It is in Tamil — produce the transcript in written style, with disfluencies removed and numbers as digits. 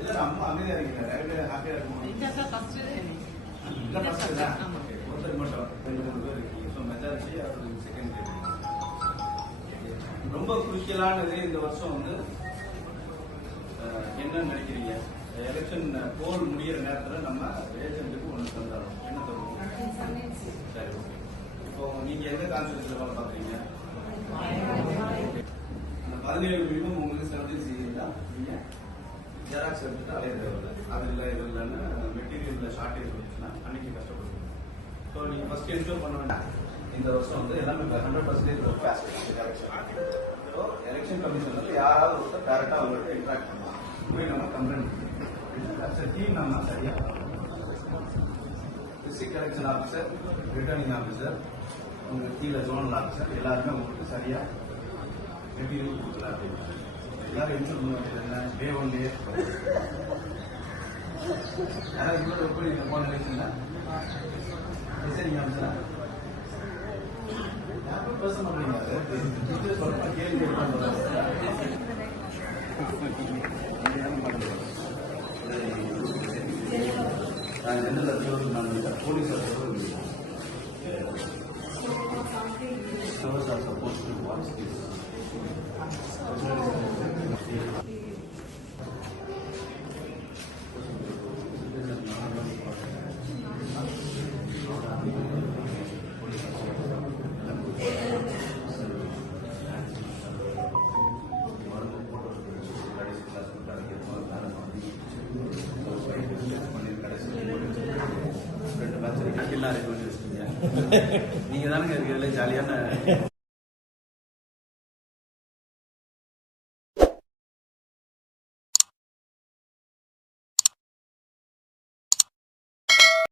இல்ல அம்மா அமைதியா இருக்கீங்க, நிறைய பேர் ஹாப்பியா இருக்கும். இதான் ஃபர்ஸ்ட் இல்ல ஃபர்ஸ்ட் தான். ஒருத்தர் மட்டும் 2-3 பேர் இருக்கீங்க. ஸோ மெஜாரிட்டி அவர் செகண்ட் கேட்டீங்க. ரொம்ப குரூஷியலானது இந்த வருஷம் வந்து என்ன நினைக்கிறீங்க? எலெக்ஷன் போல் முடிகிற நேரத்தில் நம்ம ஏஜென்ட்டுக்கு ஒன்று தந்துடணும். என்ன தருவோம்? சரி, ஓகே. இப்போ நீங்க எந்த கான்ஸ்டியூன்சியில் வேலை பார்க்குறீங்க? அந்த 17 மினிமம் உங்களுக்கு 70 தான் நீங்க ஜெராக்ஸ் எடுத்துட்டு அலைய தேவையில்லை. அது இல்லை இது இல்லைன்னு மெட்டீரியலில் ஷார்ட்டேஜ் வந்துச்சுன்னா அன்னைக்கு கஷ்டப்படுவீங்க. ஸோ நீங்கள் ஃபர்ஸ்ட் என்ஷூர் பண்ண வேண்டாம். இந்த வருஷம் வந்து எல்லாமே 100% ஒர்க் ஸோ எலெக்ஷன் கமிஷன் வந்து யாராவது ஒருத்தர் டேரக்டாக அவங்கள்ட்ட இன்ட்ராக்ட் பண்ணுவாங்க. போய் நம்ம கம்ப்ளைண்ட் டீம் நம்ம சரியாக district election officer, returning officer, உங்களுக்கு கீழே ஜோனல் ஆஃபீஸர் எல்லாருமே உங்களுக்கு சரியாக மெட்டீரியல் கொடுக்கலாம். அப்படின்னு எல்லாரும் இன்ஷூர் பண்ண வேண்டியது என்ன? டே 1 டே யாராவது இவ்வளோ ஒர்க் பண்ணி போன எலெக்ஷன்னா ரிட்டர்னிங் ஆஃபீஸரா யாரும் பேச மாட்டீங்க. கேள்வி நான் எந்த லட்சம் நான் போலீஸ் நீங்க தானே இருக்கிறதுல ஜாலியான